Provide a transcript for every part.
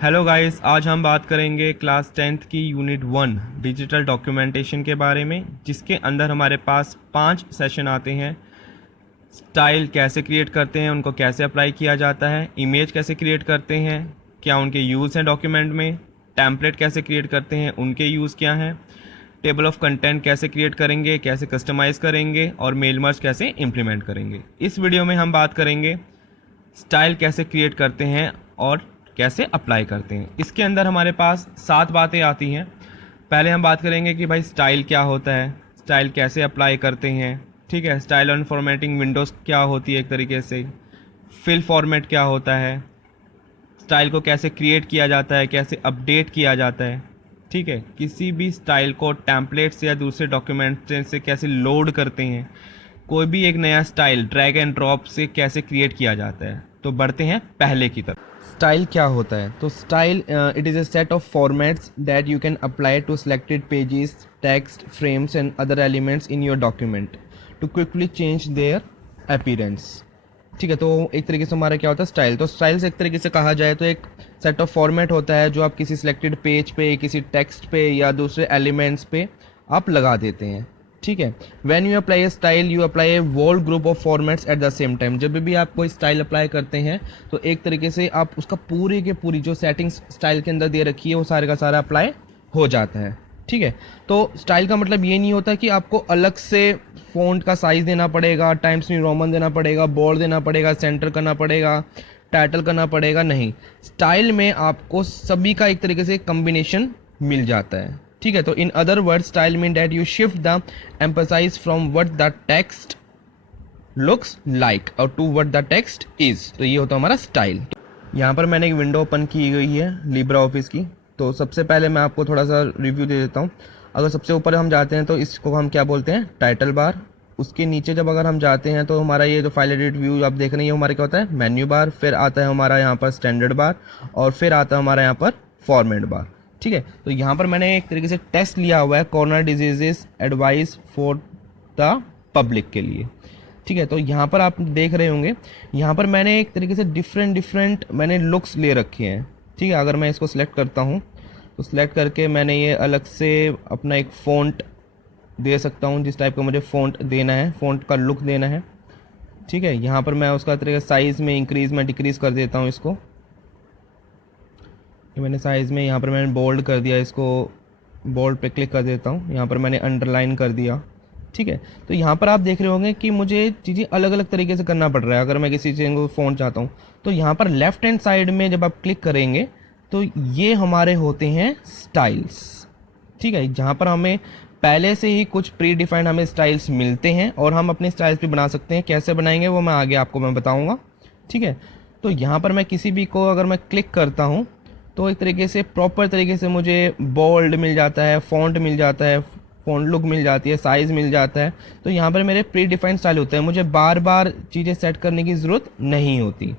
Hello guys, आज हम बात करेंगे क्लास 10th की यूनिट 1 डिजिटल डॉक्यूमेंटेशन के बारे में, जिसके अंदर हमारे पास 5 सेशन आते हैं। स्टाइल कैसे क्रिएट करते हैं, उनको कैसे अप्लाई किया जाता है, इमेज कैसे क्रिएट करते हैं, क्या उनके यूज़ हैं डॉक्यूमेंट में, टेम्पलेट कैसे क्रिएट करते हैं, उनके यूज़ क्या हैं, टेबल ऑफ कंटेंट कैसे क्रिएट करेंगे, कैसे कस्टमाइज़ करेंगे और मेल मर्ज कैसे इम्प्लीमेंट करेंगे। इस वीडियो में हम बात करेंगे स्टाइल कैसे क्रिएट करते हैं और कैसे अप्लाई करते हैं। इसके अंदर हमारे पास 7 बातें आती हैं। पहले हम बात करेंगे कि भाई स्टाइल क्या होता है, स्टाइल कैसे अप्लाई करते हैं, ठीक है। स्टाइल और फॉर्मेटिंग विंडोज़ क्या होती है एक तरीके से, फिल फॉर्मेट क्या होता है, स्टाइल को कैसे क्रिएट किया जाता है, कैसे अपडेट किया जाता है, ठीक है। किसी भी स्टाइल को टेम्पलेट से या दूसरे डॉक्यूमेंट से कैसे लोड करते हैं, कोई भी एक नया स्टाइल ड्रैग एंड ड्रॉप से कैसे क्रिएट किया जाता है। तो बढ़ते हैं पहले की तरफ। स्टाइल क्या होता है? तो style it is a set of formats that you can apply to selected pages, text, frames and other elements in your document to quickly change their appearance. ठीक है, तो एक तरीके से हमारा क्या होता है स्टाइल। तो स्टाइल से एक तरीके से कहा जाए तो एक सेट ऑफ फॉर्मेट होता है जो आप किसी सिलेक्टेड पेज पे, किसी टेक्स्ट पे या दूसरे एलिमेंट्स पे आप लगा देते हैं। ठीक है, when you apply a style you apply a whole group of formats at the same time. जब भी आप कोई स्टाइल अप्लाई करते हैं तो एक तरीके से आप उसका पूरी के पूरी जो सेटिंग्स स्टाइल के अंदर दे रखी है वो सारे का सारा अप्लाई हो जाता है। ठीक है, तो स्टाइल का मतलब ये नहीं होता कि आपको अलग से फ़ॉन्ट का साइज़ देना पड़ेगा, टाइम्स न्यू रोमन देना पड़ेगा, बोल्ड देना पड़ेगा, सेंटर करना पड़ेगा, टाइटल करना पड़ेगा। नहीं, स्टाइल में आपको सभी का एक तरीके से कम्बिनेशन मिल जाता है। ठीक है, तो in other word style mean that you shift the emphasize from what the text looks like और to what the text is. तो ये होता है हमारा स्टाइल। यहाँ पर मैंने एक विंडो ओपन की गई है लिब्रा ऑफिस की। तो सबसे पहले मैं आपको थोड़ा सा रिव्यू दे देता हूँ। अगर सबसे ऊपर हम जाते हैं तो इसको हम क्या बोलते हैं, टाइटल बार। उसके नीचे जब अगर हम जाते हैं तो हमारा ये जो फाइल एडिट व्यू आप देख रहे हैं हमारा क्या होता है, मेन्यू बार। फिर आता है हमारा यहाँ पर स्टैंडर्ड बार और फिर आता है हमारा यहाँ पर फॉर्मेट बार। ठीक है, तो यहाँ पर मैंने एक तरीके से टेस्ट लिया हुआ है corner diseases advice for the public के लिए। ठीक है, तो यहाँ पर आप देख रहे होंगे यहाँ पर मैंने एक तरीके से डिफरेंट मैंने लुक्स ले रखे हैं। ठीक है, अगर मैं इसको सिलेक्ट करता हूँ तो सिलेक्ट करके मैंने ये अलग से अपना एक फ़ॉन्ट दे सकता हूँ, जिस टाइप का मुझे फ़ॉन्ट देना है, फ़ॉन्ट का लुक देना है। ठीक है, यहाँ पर मैं उसका तरीके साइज़ में इंक्रीज़ में डिक्रीज़ कर देता हूँ इसको। ये मैंने साइज़ में यहाँ पर मैंने बोल्ड कर दिया, इसको बोल्ड पे क्लिक कर देता हूँ। यहाँ पर मैंने अंडरलाइन कर दिया। ठीक है, तो यहाँ पर आप देख रहे होंगे कि मुझे चीज़ें अलग अलग तरीके से करना पड़ रहा है। अगर मैं किसी चीज़ को फ़ॉन्ट चाहता हूँ तो यहाँ पर लेफ़्ट हैंड साइड में जब आप क्लिक करेंगे तो ये हमारे होते हैं स्टाइल्स। ठीक है, जहाँ पर हमें पहले से ही कुछ प्री डिफाइंड हमें स्टाइल्स मिलते हैं और हम अपने स्टाइल्स भी बना सकते हैं। कैसे बनाएंगे वो मैं आगे आपको मैं बताऊँगा। ठीक है, तो यहाँ पर मैं किसी भी को अगर मैं क्लिक करता हूँ तो एक तरीके से प्रॉपर तरीके से मुझे बोल्ड मिल जाता है, फ़ॉन्ट मिल जाता है, फ़ॉन्ट लुक मिल जाती है, साइज़ मिल जाता है। तो यहाँ पर मेरे प्री डिफाइंड स्टाइल होते हैं, मुझे बार बार चीज़ें सेट करने की ज़रूरत नहीं होती।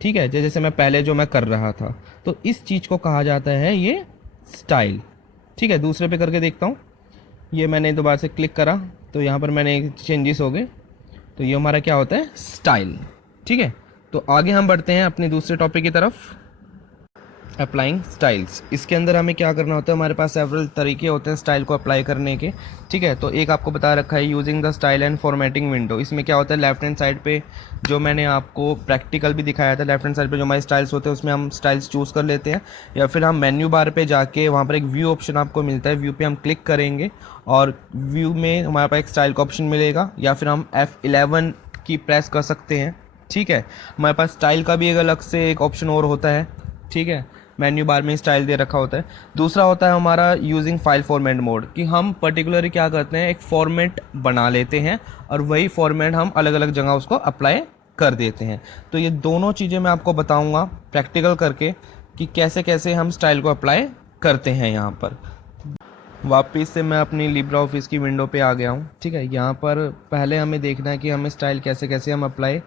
ठीक है, जैसे मैं पहले जो मैं कर रहा था, तो इस चीज़ को कहा जाता है ये स्टाइल। ठीक है, दूसरे पे करके देखता हूँ। ये मैंने दोबारा से क्लिक करा तो यहाँ पर मैंने चेंजेस हो गए, तो ये हमारा क्या होता है, स्टाइल। ठीक है, तो आगे हम बढ़ते हैं अपने दूसरे टॉपिक की तरफ, अप्लाइंग स्टाइल्स। इसके अंदर हमें क्या करना होता है, हमारे पास सेवरल तरीके होते हैं स्टाइल को अप्लाई करने के। ठीक है, तो एक आपको बता रखा है using the style and formatting window. इसमें क्या होता है, लेफ्ट हैंड साइड पे जो मैंने आपको प्रैक्टिकल भी दिखाया था, लेफ्ट हैंड साइड पे जो हमारे स्टाइल्स होते हैं उसमें हम स्टाइल्स चूज़ कर लेते हैं, या फिर हम मेन्यू बार पे जाके वहाँ पर एक व्यू ऑप्शन आपको मिलता है, व्यू पे हम क्लिक करेंगे और व्यू में हमारे पास एक स्टाइल का ऑप्शन मिलेगा, या फिर हम F11 की प्रेस कर सकते हैं। ठीक है, हमारे पास स्टाइल का भी एक अलग से एक ऑप्शन और होता है। ठीक है, मेन्यू बार में स्टाइल दे रखा होता है। दूसरा होता है हमारा यूजिंग फाइल फॉर्मेट मोड, कि हम पर्टिकुलरली क्या करते हैं, एक फॉर्मेट बना लेते हैं और वही फॉर्मेट हम अलग अलग जगह उसको अप्लाई कर देते हैं। तो ये दोनों चीज़ें मैं आपको बताऊंगा प्रैक्टिकल करके कि कैसे कैसे हम स्टाइल को अप्लाई करते हैं। यहाँ पर वापस से मैं अपनी लिब्रा ऑफिस की विंडो पे आ गया हूँ। ठीक है, यहाँ पर पहले हमें देखना है कि हमें स्टाइल कैसे कैसे हम अप्लाई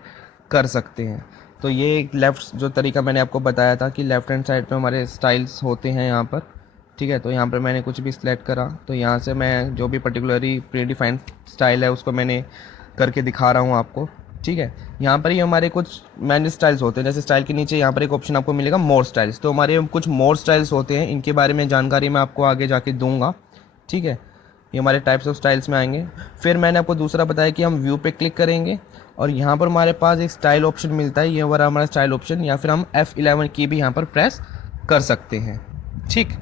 कर सकते हैं। तो ये एक लेफ़्ट जो तरीका मैंने आपको बताया था कि लेफ़्ट हैंड साइड पे हमारे स्टाइल्स होते हैं यहाँ पर। ठीक है, तो यहाँ पर मैंने कुछ भी सिलेक्ट करा तो यहाँ से मैं जो भी पर्टिकुलरली प्री डिफाइंड स्टाइल है उसको मैंने करके दिखा रहा हूँ आपको। ठीक है। यहाँ पर ही हमारे कुछ मैन्यू स्टाइल्स होते हैं, जैसे स्टाइल के नीचे यहाँ पर एक ऑप्शन आपको मिलेगा मोर स्टाइल्स। तो हमारे कुछ मोर स्टाइल्स होते हैं, इनके बारे में जानकारी मैं आपको आगे जाके दूंगा। ठीक है, ये हमारे टाइप्स ऑफ स्टाइल्स में आएंगे। फिर मैंने आपको दूसरा बताया कि हम व्यू पे क्लिक करेंगे और यहाँ पर हमारे पास एक स्टाइल ऑप्शन मिलता है, ये हमारा स्टाइल ऑप्शन, या फिर हम F11 की भी यहाँ पर प्रेस कर सकते हैं। ठीक,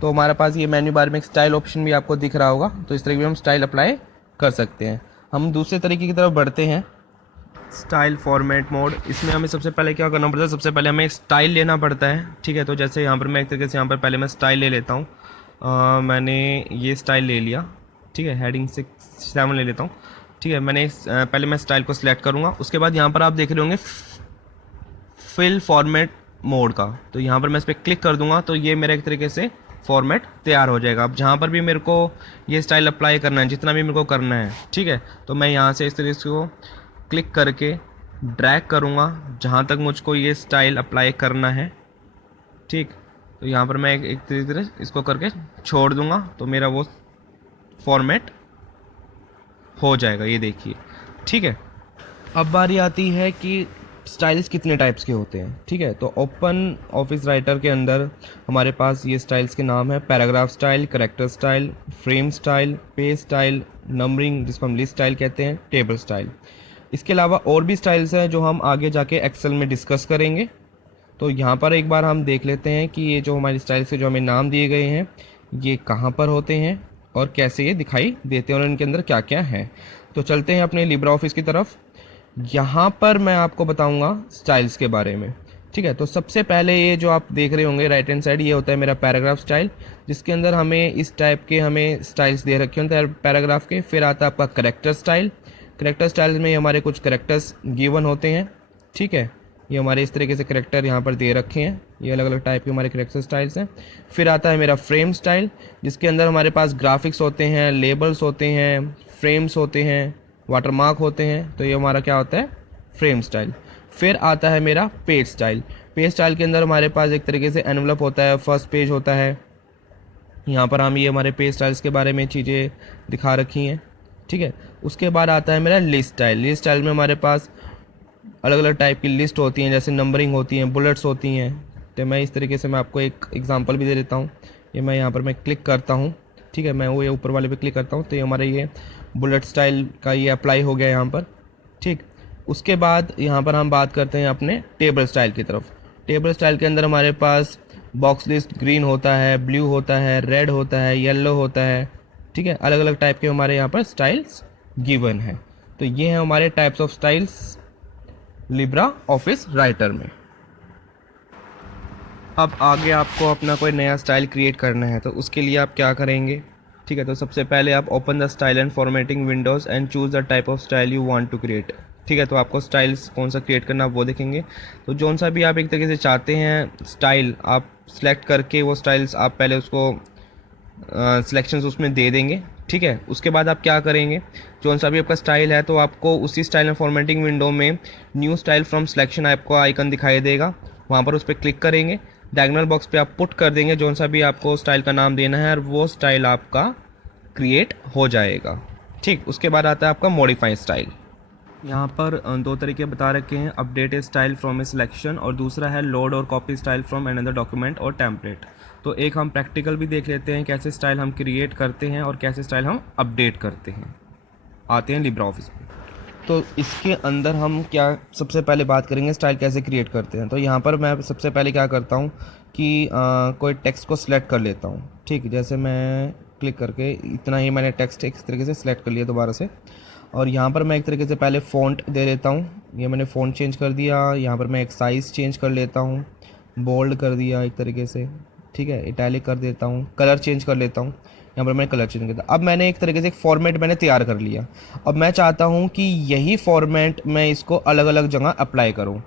तो हमारे पास ये मेन्यू बार में एक स्टाइल ऑप्शन भी आपको दिख रहा होगा, तो इस तरह की हम स्टाइल अप्लाई कर सकते हैं। हम दूसरे तरीके की तरफ बढ़ते हैं, स्टाइल फॉर्मेट मोड। इसमें हमें सबसे पहले क्या करना पड़ता है, सबसे पहले हमें एक स्टाइल लेना पड़ता है। ठीक है, तो जैसे यहाँ पर मैं एक तरीके से यहाँ पर पहले मैं स्टाइल ले लेता हूँ। मैंने ये स्टाइल ले लिया। ठीक है, हेडिंग 7 ले लेता हूँ। ठीक है, मैंने पहले मैं स्टाइल को सिलेक्ट करूँगा। उसके बाद यहाँ पर आप देख रहे होंगे फिल फॉर्मेट मोड का, तो यहाँ पर मैं इस पर क्लिक कर दूंगा तो ये मेरा एक तरीके से फॉर्मेट तैयार हो जाएगा। अब जहाँ पर भी मेरे को ये स्टाइल अप्लाई करना है, जितना भी मेरे को करना है, ठीक है, तो मैं यहाँ से इस तरीके से क्लिक करके ड्रैग करूँगा जहाँ तक मुझको ये स्टाइल अप्लाई करना है। ठीक, तो यहाँ पर मैं एक तरीके से इसको करके छोड़ दूँगा तो मेरा वो फॉर्मेट हो जाएगा, ये देखिए। ठीक है, अब बारी आती है कि स्टाइल्स कितने टाइप्स के होते हैं। ठीक है, तो ओपन ऑफिस राइटर के अंदर हमारे पास ये स्टाइल्स के नाम है: paragraph style, character style, frame style, page style, numbering जिसको हम लिस्ट स्टाइल कहते हैं, टेबल स्टाइल। इसके अलावा और भी स्टाइल्स हैं जो हम आगे जाके एक्सेल में डिस्कस करेंगे। तो यहाँ पर एक बार हम देख लेते हैं कि ये जो हमारी स्टाइल्स के जो हमें नाम दिए गए हैं ये कहाँ पर होते हैं और कैसे ये दिखाई देते हैं और इनके अंदर क्या क्या है। तो चलते हैं अपने लिब्रा ऑफिस की तरफ। यहाँ पर मैं आपको बताऊँगा स्टाइल्स के बारे में। ठीक है, तो सबसे पहले ये जो आप देख रहे होंगे राइट हैंड साइड, ये होता है मेरा पैराग्राफ स्टाइल, जिसके अंदर हमें इस टाइप के हमें स्टाइल्स दे रखे होते हैं पैराग्राफ के। फिर आता है आपका करेक्टर स्टाइल। करेक्टर स्टाइल में हमारे कुछ करेक्टर्स गिवन होते हैं। ठीक है, ये हमारे इस तरीके से करेक्टर यहाँ पर दे रखे हैं, ये अलग अलग टाइप के हमारे करेक्टर स्टाइल्स हैं। फिर आता है मेरा फ्रेम स्टाइल, जिसके अंदर हमारे पास ग्राफिक्स होते हैं, लेबल्स होते हैं, फ्रेम्स होते हैं, वाटरमार्क होते हैं। तो ये हमारा क्या होता है, फ्रेम स्टाइल। फिर आता है मेरा पेज स्टाइल। पेज स्टाइल के अंदर हमारे पास एक तरीके से एनवलप होता है, फर्स्ट पेज होता है। यहाँ पर हम ये हमारे पेज स्टाइल्स के बारे में चीज़ें दिखा रखी हैं। ठीक है, उसके बाद आता है मेरा लिस्ट स्टाइल। लिस्ट स्टाइल में हमारे पास अलग अलग टाइप की लिस्ट होती हैं, जैसे नंबरिंग होती हैं, बुलेट्स होती हैं। तो मैं इस तरीके से मैं आपको एक एग्जांपल भी दे देता हूँ। ये मैं यहाँ पर मैं क्लिक करता हूँ। ठीक है, मैं वो ये ऊपर वाले पे क्लिक करता हूँ तो ये हमारा ये बुलेट स्टाइल का ये अप्लाई हो गया यहाँ पर। ठीक, उसके बाद यहाँ पर हम बात करते हैं अपने टेबल स्टाइल की तरफ। टेबल स्टाइल के अंदर हमारे पास बॉक्स लिस्ट ग्रीन होता है, ब्लू होता है, रेड होता है, येलो होता है। ठीक है, अलग अलग टाइप के हमारे यहाँ पर स्टाइल्स गिवन है। तो ये हैं हमारे types of styles Libra office writer में। अब आगे आपको अपना कोई नया स्टाइल क्रिएट करना है तो उसके लिए आप क्या करेंगे। ठीक है, तो सबसे पहले आप open the style and formatting windows and choose the type of style you want to create. ठीक है, तो आपको स्टाइल्स कौन सा क्रिएट करना आप वो देखेंगे। तो जौन सा भी आप एक तरीके से चाहते हैं स्टाइल, आप सेलेक्ट करके वो स्टाइल्स आप पहले उसको सिलेक्शंस उसमें दे देंगे। ठीक है, उसके बाद आप क्या करेंगे, जौन सा भी आपका स्टाइल है तो आपको उसी स्टाइल एंड फॉर्मेटिंग विंडो में न्यू स्टाइल फ्रॉम सिलेक्शन आपको आइकन दिखाई देगा, वहाँ पर उस पर क्लिक करेंगे। डायगोनल बॉक्स पे आप पुट कर देंगे जौन सा भी आपको स्टाइल का नाम देना है और वो स्टाइल आपका क्रिएट हो जाएगा। ठीक, उसके बाद आता है आपका मॉडिफाई स्टाइल। यहाँ पर दो तरीके बता रखे हैं, update A style from A selection और दूसरा है लोड और copy style from another document और टेम्पलेट। तो एक हम प्रैक्टिकल भी देख लेते हैं कैसे स्टाइल हम क्रिएट करते हैं और कैसे स्टाइल हम अपडेट करते हैं। आते हैं लिब्रा ऑफिस में। तो इसके अंदर हम क्या सबसे पहले बात करेंगे स्टाइल कैसे क्रिएट करते हैं। तो यहाँ पर मैं सबसे पहले क्या करता हूँ कि कोई टेक्स्ट को सिलेक्ट कर लेता हूँ। ठीक, जैसे मैं क्लिक करके इतना ही मैंने टेक्स्ट एक तरीके से सिलेक्ट कर लिया दोबारा से, और यहाँ पर मैं एक तरीके से पहले फ़ॉन्ट दे देता हूँ। ये मैंने फ़ॉन्ट चेंज कर दिया। यहाँ पर मैं एक साइज़ चेंज कर लेता हूँ, बोल्ड कर दिया एक तरीके से। ठीक है, इटैलिक कर देता हूँ, कलर चेंज कर लेता हूँ। यहाँ पर मैंने कलर चेंज कर दिया। अब मैंने एक तरीके से एक फॉर्मेट मैंने तैयार कर लिया। अब मैं चाहता हूँ कि यही फॉर्मेट मैं इसको अलग अलग जगह अप्लाई करूँ।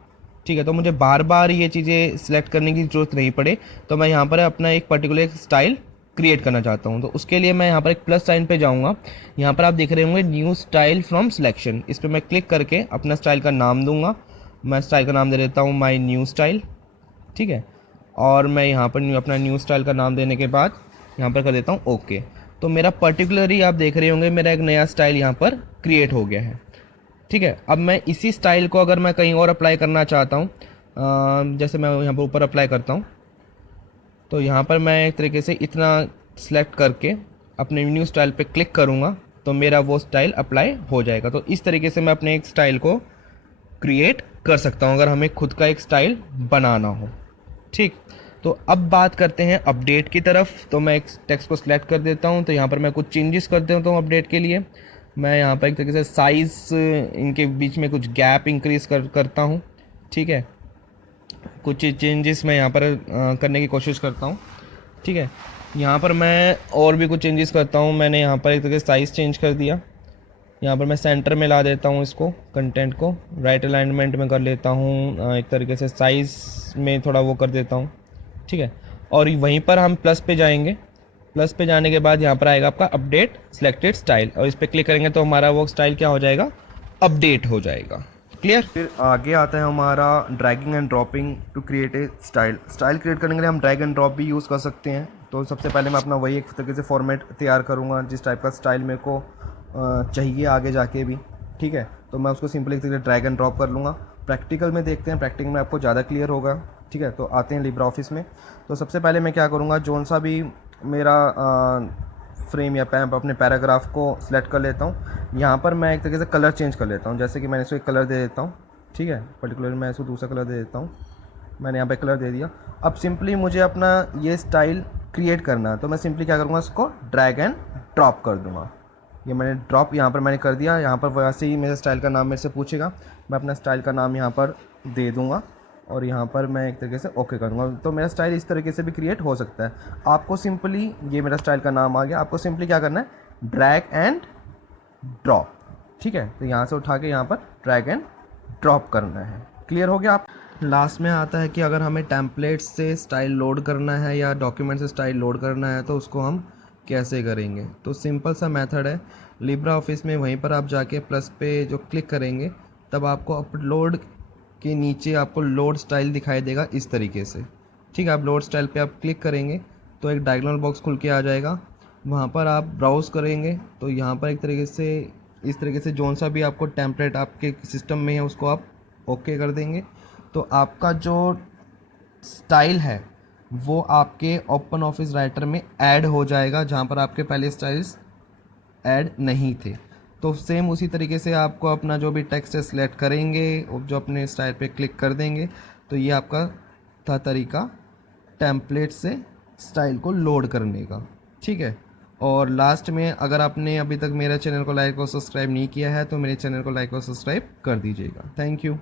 ठीक है, तो मुझे बार बार ये चीज़ें सिलेक्ट करने की ज़रूरत नहीं पड़े, तो मैं यहाँ पर अपना एक पर्टिकुलर स्टाइल क्रिएट करना चाहता हूँ। तो उसके लिए मैं यहाँ पर एक प्लस साइन पे जाऊँगा। यहाँ पर आप देख रहे होंगे न्यू स्टाइल फ्रॉम सिलेक्शन, इस पर मैं क्लिक करके अपना स्टाइल का नाम दूंगा। मैं स्टाइल का नाम दे देता हूँ माई न्यू स्टाइल। ठीक है, और मैं यहाँ पर अपना न्यू स्टाइल का नाम देने के बाद यहाँ पर कर देता हूँ ओके। तो मेरा पर्टिकुलरली आप देख रहे होंगे मेरा एक नया स्टाइल यहाँ पर क्रिएट हो गया है। ठीक है, अब मैं इसी स्टाइल को अगर मैं कहीं और अप्लाई करना चाहता हूँ, जैसे मैं यहाँ पर ऊपर अप्लाई करता हूँ, तो यहाँ पर मैं एक तरीके से इतना सेलेक्ट करके अपने न्यू स्टाइल पे क्लिक करूँगा तो मेरा वो स्टाइल अप्लाई हो जाएगा। तो इस तरीके से मैं अपने एक स्टाइल को क्रिएट कर सकता हूँ अगर हमें खुद का एक स्टाइल बनाना हो। ठीक, तो अब बात करते हैं अपडेट की तरफ। तो मैं एक टेक्स्ट को सिलेक्ट कर देता हूँ, तो यहाँ पर मैं कुछ चेंजेस कर देता हूँ अपडेट के लिए। मैं यहाँ पर एक तरीके से साइज़, इनके बीच में कुछ गैप इंक्रीज़ करता हूँ। ठीक है, कुछ चेंजेस मैं यहाँ पर करने की कोशिश करता हूँ। ठीक है, यहाँ पर मैं और भी कुछ चेंजेस करता हूँ। मैंने यहाँ पर एक तरीके से साइज़ चेंज कर दिया। यहाँ पर मैं सेंटर में ला देता हूँ इसको, कंटेंट को राइट अलाइनमेंट में कर लेता हूँ, एक तरीके से साइज़ में थोड़ा वो कर देता हूँ। ठीक है, और वहीं पर हम प्लस पे जाएंगे। प्लस पे जाने के बाद यहाँ पर आएगा आपका अपडेट सिलेक्टेड स्टाइल, और इस पर क्लिक करेंगे तो हमारा वो स्टाइल क्या हो जाएगा, अपडेट हो जाएगा। क्लियर। फिर आगे आता है हमारा dragging and dropping to create a style. Style create करने के लिए हम ड्रैग एंड ड्रॉप भी यूज़ कर सकते हैं। तो सबसे पहले मैं अपना वही एक तरीके से फॉर्मेट तैयार करूँगा जिस टाइप का स्टाइल मेरे को चाहिए आगे जाके भी। ठीक है, तो मैं उसको सिंपली एक तरीके से ड्रैग एंड ड्रॉप कर लूँगा। प्रैक्टिकल में देखते हैं, प्रैक्टिकल में आपको ज़्यादा क्लियर होगा। ठीक है, तो आते हैं लिब्रा ऑफिस में। तो सबसे पहले मैं क्या करूँगा, जोन सा भी मेरा फ्रेम या अपने पैराग्राफ को सिलेक्ट कर लेता हूँ। यहाँ पर मैं एक तरीके से कलर चेंज कर लेता हूँ, जैसे कि मैंने इसको एक कलर दे देता हूँ। ठीक है, पर्टिकुलर मैं इसको दूसरा कलर दे देता हूँ। मैंने यहाँ पे कलर दे दिया। अब सिंपली मुझे अपना ये स्टाइल क्रिएट करना है, तो मैं सिंपली क्या करूँगा, इसको ड्रैग एंड ड्रॉप कर दूँगा। ये मैंने ड्रॉप यहाँ पर मैंने कर दिया। यहाँ पर वैसे ही मेरे स्टाइल का नाम मेरे से पूछेगा, मैं अपना स्टाइल का नाम यहाँ पर दे दूँगा और यहाँ पर मैं एक तरीके से ओके कर दूँगा। तो मेरा स्टाइल इस तरीके से भी क्रिएट हो सकता है। आपको सिंपली, ये मेरा स्टाइल का नाम आ गया, आपको सिंपली क्या करना है, ड्रैग एंड ड्रॉप। ठीक है, तो यहाँ से उठा के यहाँ पर ड्रैग एंड ड्रॉप करना है। क्लियर हो गया आप। लास्ट में आता है कि अगर हमें टेम्पलेट्स से स्टाइल लोड करना है या डॉक्यूमेंट से स्टाइल लोड करना है तो उसको हम कैसे करेंगे। तो सिंपल सा मेथड है, लिब्रा ऑफिस में वहीं पर आप जाके प्लस पे जो क्लिक करेंगे तब आपको अपलोड के नीचे आपको लोड स्टाइल दिखाई देगा इस तरीके से। ठीक है, आप लोड स्टाइल पे आप क्लिक करेंगे तो एक डायगोनल बॉक्स खुल के आ जाएगा। वहाँ पर आप ब्राउज़ करेंगे तो यहाँ पर एक तरीके से इस तरीके से जोन सा भी आपको टेम्पलेट आपके सिस्टम में है उसको आप ओके कर देंगे। तो आपका जो स्टाइल है वो आपके ओपन ऑफिस राइटर में ऐड हो जाएगा, जहाँ पर आपके पहले स्टाइल्स ऐड नहीं थे। तो सेम उसी तरीके से आपको अपना जो भी टेक्स्ट है सिलेक्ट करेंगे और जो अपने स्टाइल पे क्लिक कर देंगे तो ये आपका था तरीका टेम्पलेट से स्टाइल को लोड करने का। ठीक है, और लास्ट में अगर आपने अभी तक मेरे चैनल को लाइक और सब्सक्राइब नहीं किया है तो मेरे चैनल को लाइक और सब्सक्राइब कर दीजिएगा। Thank you.